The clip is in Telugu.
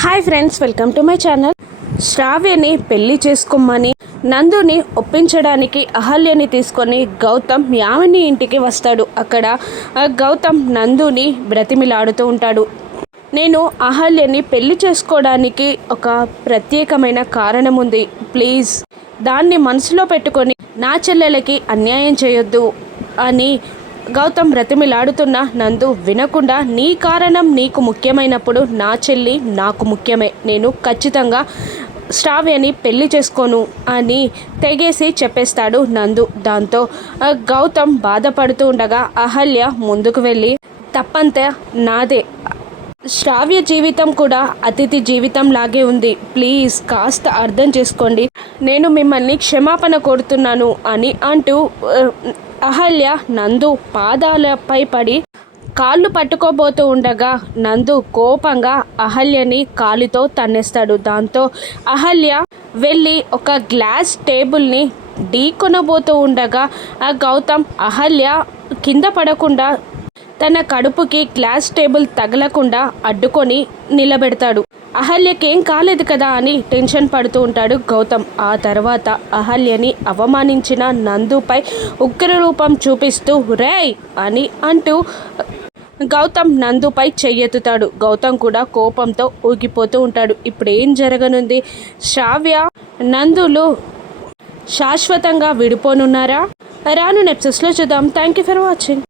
Hi friends, welcome to my channel. శ్రావ్యని పెళ్లి చేసుకోమని నందుని ఒప్పించడానికి అహల్యని తీసుకొని గౌతమ్ యామిని ఇంటికి వస్తాడు. అక్కడ గౌతమ్ నందుని బ్రతిమిలాడుతూ ఉంటాడు. నేను అహల్యని పెళ్లి చేసుకోవడానికి ఒక ప్రత్యేకమైన కారణం ఉంది, ప్లీజ్ దాన్ని మనసులో పెట్టుకొని నా చెల్లెలకి అన్యాయం చేయొద్దు అని గౌతమ్ బ్రతిమిలాడుతున్న నందు వినకుండా, నీ కారణం నీకు ముఖ్యమైనప్పుడు నా చెల్లి నాకు ముఖ్యమే, నేను ఖచ్చితంగా శ్రావ్యని పెళ్లి చేసుకోను అని తెగేసి చెప్పేస్తాడు నందు. దాంతో గౌతమ్ బాధపడుతూ ఉండగా అహల్య ముందుకు వెళ్ళి, తప్పంతా నాదే, శ్రావ్య జీవితం కూడా అతిథి జీవితం లాగే ఉంది, ప్లీజ్ కాస్త అర్థం చేసుకోండి, నేను మిమ్మల్ని క్షమాపణ కోరుతున్నాను అని అంటూ అహల్య నందు పాదాలపై పడి కాళ్ళు పట్టుకోబోతూ ఉండగా నందు కోపంగా అహల్యని కాలుతో తన్నేస్తాడు. దాంతో అహల్య వెళ్ళి ఒక గ్లాస్ టేబుల్ని ఢీకొనబోతూ ఉండగా గౌతమ్ అహల్య కింద పడకుండా తన కడుపుకి గ్లాస్ టేబుల్ తగలకుండా అడ్డుకొని నిలబెడతాడు. అహల్యకేం కాలేదు కదా అని టెన్షన్ పడుతూ ఉంటాడు గౌతమ్. ఆ తర్వాత అహల్యని అవమానించిన నందుపై ఉగ్రరూపం చూపిస్తూ రేయ్ అని అంటూ గౌతమ్ నందుపై చెయ్యెత్తుతాడు. గౌతమ్ కూడా కోపంతో ఊగిపోతూ ఉంటాడు. ఇప్పుడు ఏం జరగనుంది? శ్రావ్య నందులు శాశ్వతంగా విడిపోనున్నారా? రాను ఎపిసోడ్స్లో చూద్దాం. Thank you for watching.